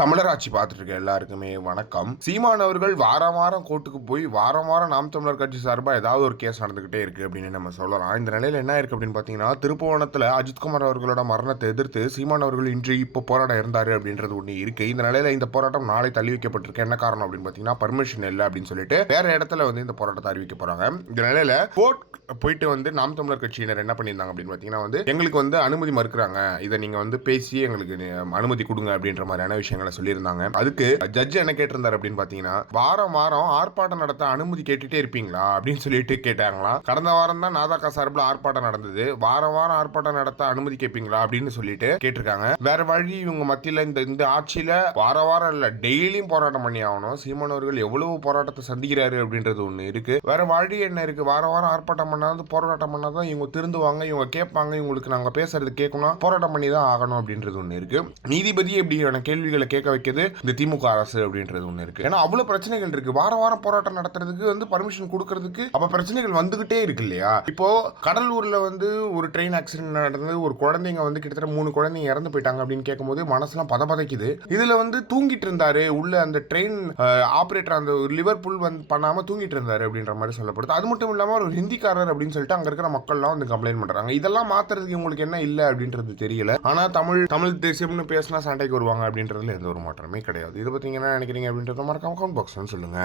தமிழராட்சி பார்த்துட்டு இருக்க எல்லாருக்குமே வணக்கம். சீமான் அவர்கள் வாரம் வாரம் கோர்ட்டுக்கு போய் வாரம் வாரம் நாம் தமிழர் கட்சி சார்பா ஏதாவது ஒரு கேஸ் நடந்துகிட்டே இருக்கு அப்படின்னு நம்ம சொல்லலாம். இந்த நிலையில என்ன இருக்கு அப்படின்னு பாத்தீங்கன்னா, திருப்புவனத்துல அஜித்குமார் அவர்களோட மரணத்தை எதிர்த்து சீமான் அவர்கள் இன்று இப்போ போராட்டம் இருந்தாரு அப்படின்றது ஒண்ணு இருக்கு. இந்த நிலையில இந்த போராட்டம் நாளை தள்ளி வைக்கப்பட்டிருக்கு. என்ன காரணம் அப்படின்னு பாத்தீங்கன்னா, பர்மிஷன் இல்லை அப்படின்னு சொல்லிட்டு வேற இடத்துல இந்த போராட்டத்தை அறிவிக்க போறாங்க. இந்த நிலையில கோர்ட் போயிட்டு நாம் தமிழர் கட்சியினர் என்ன பண்ணியிருந்தாங்க அப்படின்னு பாத்தீங்கன்னா, எங்களுக்கு அனுமதி மறுக்கிறாங்க, இதை நீங்க பேசி எங்களுக்கு அனுமதி கொடுங்க அப்படின்ற மாதிரியான விஷயங்கள் சொல்லியிருந்தாங்க. அதுக்கு ஜட்ஜ் என்ன கேட்டிருந்தாரு அப்படின்னு பாத்தீங்கன்னா, வாரம் வாரம் ஆர்ப்பாட்டம் நடத்த அனுமதி கேட்டுட்டே இருப்பீங்களா அப்படின்னு சொல்லிட்டு கேட்டாங்களா. கடந்த வாரம் தான் நாதாக்கா சார்பில் ஆர்ப்பாட்டம் நடந்தது, வாரம் வாரம் ஆர்ப்பாட்டம் நடத்த அனுமதி கேட்பீங்களா அப்படின்னு சொல்லிட்டு கேட்டிருக்காங்க. வேற வழி இவங்க மத்தியில இந்த ஆட்சியில வார வாரம் இல்ல டெய்லியும் போராட்டம் பண்ணி ஆகணும். சீமான் அவர்கள் எவ்வளவு போராட்டத்தை சந்திக்கிறாரு அப்படின்றது ஒண்ணு இருக்கு. வேற வழி என்ன இருக்கு? வார வாரம் ஆர்ப்பாட்டம் பண்ணாது போராட்டம் பண்ணாதான் இவங்க திருந்துவாங்க, இவங்க கேட்பாங்க, இவங்களுக்கு நாங்க பேசுறது கேட்கணும், போராட்டம் பண்ணி தான் ஆகணும் அப்படின்றது ஒண்ணு இருக்கு. நீதிபதி எப்படியான கேள்விகளை கேட்க வைக்கிறது இந்த திமுக அரசு அப்படின்றது ஒண்ணு இருக்கு. ஏன்னா அவ்வளவு பிரச்சனைகள் இருக்கு. வார வாரம் போராட்டம் நடத்துறதுக்கு பர்மிஷன் கொடுக்கறதுக்கு அப்ப பிரச்சனைகள் வந்துகிட்டே இருக்கு இல்லையா? இப்போ கடலூர்ல ஒரு ட்ரெயின் ஆக்சிடென்ட் நடந்தது, ஒரு குழந்தைங்க கிட்டத்தட்ட 3 குழந்தைங்க இறந்து போயிட்டாங்க அப்படின்னு கேட்கும்போது மனசுலாம் பதபதைக்குது. இதுல தூங்கிட்டு இருந்தாரு உள்ள அந்த ட்ரெயின் ஆபரேட்டர், அந்த லிவர் புல் பண்ணாம தூங்கிட்டு இருந்தாரு அப்படின்ற மாதிரி சொல்லப்படுது. அது மட்டும் இல்லாம ஒரு ஹிந்திக்காரர் அப்படின்னு சொல்லிட்டு அங்க இருக்கிற மக்கள்லாம் கம்ப்ளைண்ட் பண்றாங்க. இதெல்லாம் மாத்துறதுக்கு உங்களுக்கு என்ன இல்ல அப்படின்றது தெரியல. ஆனா தமிழ் தேசியம்னு பேசினா சண்டைக்கு வருவாங்க அப்படின்றதுல எந்த ஒரு மாற்றமே கிடையாது. இதை பத்தி என்ன நினைக்கிறீங்க அப்படின்றத மறக்காம கமெண்ட் பாக்ஸ்ல சொல்லுங்க.